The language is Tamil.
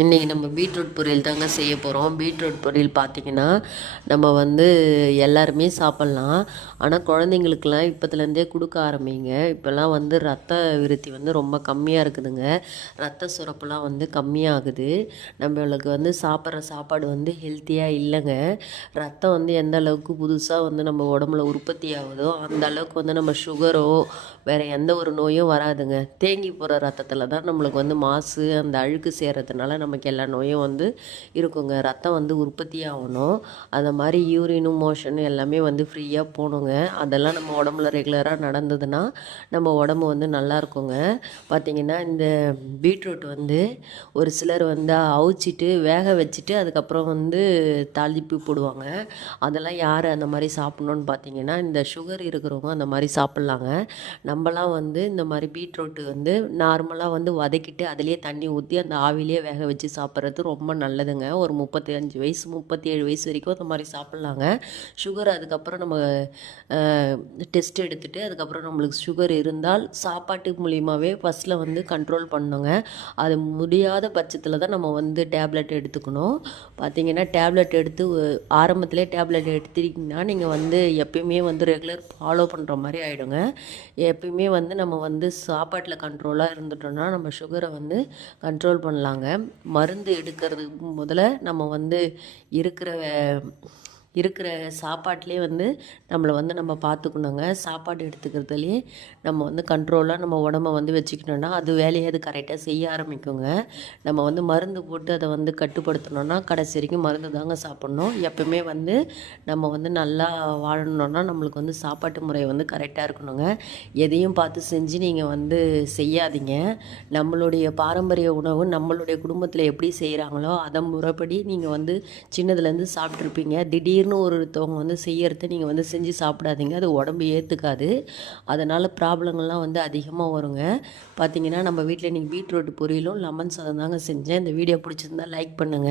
இன்றைக்கி நம்ம பீட்ரூட் பொரியல் தாங்க செய்ய போகிறோம். பீட்ரூட் பொரியல் பார்த்திங்கன்னா நம்ம வந்து எல்லாருமே சாப்பிட்லாம். ஆனால் குழந்தைங்களுக்கெல்லாம் இப்போத்துலேருந்தே கொடுக்க ஆரம்பிங்க. இப்போல்லாம் வந்து ரத்த விருத்தி வந்து ரொம்ப கம்மியாக இருக்குதுங்க. ரத்த சுரப்புலாம் வந்து கம்மியாகுது. நம்மளுக்கு வந்து சாப்பிட்ற சாப்பாடு வந்து ஹெல்த்தியாக இல்லைங்க. ரத்தம் வந்து எந்த அளவுக்கு புதுசாக வந்து நம்ம உடம்புல உற்பத்தி ஆகுதோ அந்த அளவுக்கு வந்து நம்ம சுகரோ வேறு எந்த ஒரு நோயும் வராதுங்க. தேங்கி போகிற ரத்தத்தில் தான் நம்மளுக்கு வந்து மாசு அந்த அழுக்கு சேர்றதுனால நமக்கு எல்லா நோயும் வந்து இருக்குங்க. ரத்தம் வந்து உற்பத்தி ஆகணும். அந்த மாதிரி யூரினும் மோஷனும் எல்லாமே வந்து ஃப்ரீயாக போகணுங்க. அதெல்லாம் நம்ம உடம்புல ரெகுலராக நடந்ததுன்னா நம்ம உடம்பு வந்து நல்லா இருக்குங்க. பார்த்திங்கன்னா இந்த பீட்ரூட் வந்து ஒரு சிலர் வந்து அவிச்சிட்டு வேக வச்சுட்டு அதுக்கப்புறம் வந்து தாளிப்பு போடுவாங்க. அதெல்லாம் யார் அந்த மாதிரி சாப்பிட்ணுன்னு பார்த்தீங்கன்னா இந்த சுகர் இருக்கிறவங்க அந்த மாதிரி சாப்பிட்லாங்க. நம்மலாம் வந்து இந்த மாதிரி பீட்ரூட்டு வந்து நார்மலாக வந்து வதக்கிட்டு அதிலேயே தண்ணி ஊற்றி அந்த ஆவிலேயே வேக வச்சு சாப்பிட்றது ரொம்ப நல்லதுங்க. ஒரு 35 வயசு 37 வயசு வரைக்கும் அந்த மாதிரி சாப்பிட்லாங்க. சுகர் அதுக்கப்புறம் நம்ம டெஸ்ட் எடுத்துகிட்டு அதுக்கப்புறம் நம்மளுக்கு சுகர் இருந்தால் சாப்பாட்டு மூலியமாகவே ஃபஸ்ட்டில் வந்து கண்ட்ரோல் பண்ணணுங்க. அது முடியாத பட்சத்தில் தான் நம்ம வந்து டேப்லெட் எடுத்துக்கணும். பார்த்திங்கன்னா டேப்லெட் எடுத்து ஆரம்பத்திலே டேப்லெட் எடுத்துட்டிங்கன்னா நீங்கள் வந்து எப்பயுமே வந்து ரெகுலர் ஃபாலோ பண்ணுற மாதிரி ஆகிடுங்க. எப்பயுமே வந்து நம்ம வந்து சாப்பாட்டில் கண்ட்ரோலாக இருந்துட்டோம்னா நம்ம சுகரை வந்து கண்ட்ரோல் பண்ணலாங்க. மருந்து எடுக்கிறதுக்கு முதல்ல நம்ம வந்து இருக்கிற இருக்கிற சாப்பாட்டிலே வந்து நம்மளை வந்து நம்ம பார்த்துக்கணுங்க. சாப்பாடு எடுத்துக்கிறதுலேயே நம்ம வந்து கண்ட்ரோலாக நம்ம உடம்ப வந்து வச்சுக்கணுன்னா அது வேலையை அது கரெக்டாக செய்ய ஆரம்பிக்குங்க. நம்ம வந்து மருந்து போட்டு அதை வந்து கட்டுப்படுத்தணுன்னா கடைசி வரைக்கும் மருந்து தாங்க சாப்பிட்ணும். எப்பவுமே வந்து நம்ம வந்து நல்லா வாழணுன்னா நம்மளுக்கு வந்து சாப்பாட்டு முறை வந்து கரெக்டாக இருக்கணுங்க. எதையும் பார்த்து செஞ்சு நீங்கள் வந்து செய்யாதீங்க. நம்மளுடைய பாரம்பரிய உணவு நம்மளுடைய குடும்பத்தில் எப்படி செய்கிறாங்களோ அதை முறைப்படி நீங்கள் வந்து சின்னதுலேருந்து சாப்பிட்ருப்பீங்க. திடீர்னு ஒருத்தவங்க வந்து செய்யறத நீங்கள் வந்து செஞ்சு சாப்பிடாதீங்க. அது உடம்பு ஏற்றுக்காது. அதனால் ப்ராப்ளங்கள்லாம் வந்து அதிகமாக வருங்க. பார்த்திங்கன்னா நம்ம வீட்டில் இன்றைக்கி பீட்ரூட் பொரியலும் லெமன் சாதம் தாங்க செஞ்சேன். இந்த வீடியோ பிடிச்சிருந்தா லைக் பண்ணுங்கள்.